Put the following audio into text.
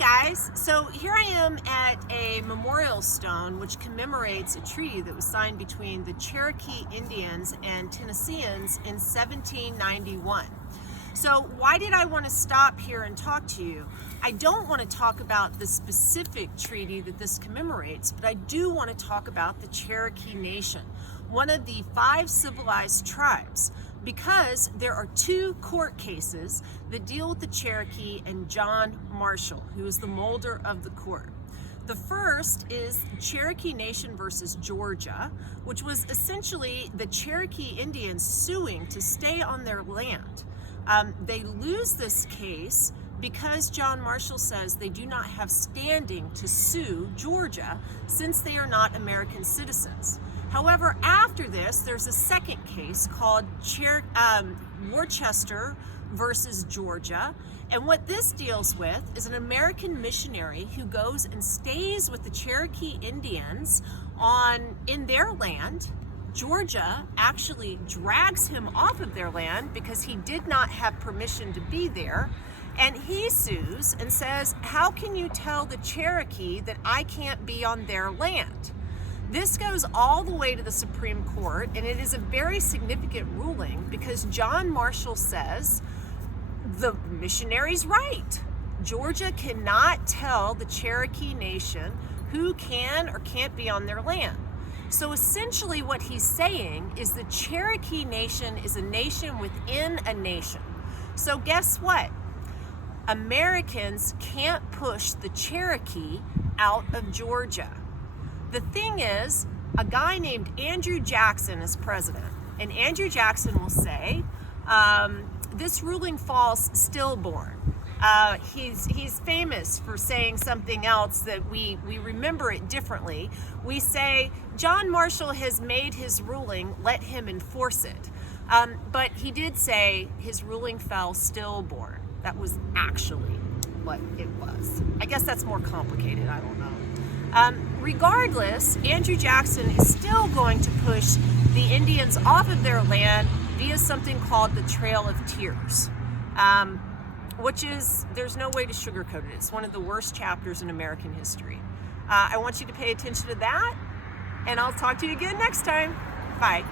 guys, so here I am at a memorial stone which commemorates a treaty that was signed between the Cherokee Indians and Tennesseans in 1791. So why did I want to stop here and talk to you? I don't want to talk about the specific treaty that this commemorates, but I do want to talk about the Cherokee Nation, one of the 5 civilized tribes, because there are 2 court cases that deal with the Cherokee and John Marshall, who is the molder of the court. The first is Cherokee Nation versus Georgia, which was essentially the Cherokee Indians suing to stay on their land. They lose this case because John Marshall says they do not have standing to sue Georgia since they are not American citizens. However, after this, there's a second case called Worcester versus Georgia. And what this deals with is an American missionary who goes and stays with the Cherokee Indians in their land. Georgia actually drags him off of their land because he did not have permission to be there. And he sues and says, how can you tell the Cherokee that I can't be on their land? This goes all the way to the Supreme Court, and it is a very significant ruling because John Marshall says the missionary's right. Georgia cannot tell the Cherokee Nation who can or can't be on their land. So essentially what he's saying is the Cherokee Nation is a nation within a nation. So guess what? Americans can't push the Cherokee out of Georgia. The thing is, a guy named Andrew Jackson is president, and Andrew Jackson will say, this ruling falls stillborn. He's famous for saying something else that we remember it differently. We say, John Marshall has made his ruling, let him enforce it. But he did say his ruling fell stillborn. That was actually what it was. I guess that's more complicated, I don't know. Regardless, Andrew Jackson is still going to push the Indians off of their land via something called the Trail of Tears, which is, there's no way to sugarcoat it. It's one of the worst chapters in American history. I want you to pay attention to that, and I'll talk to you again next time. Bye.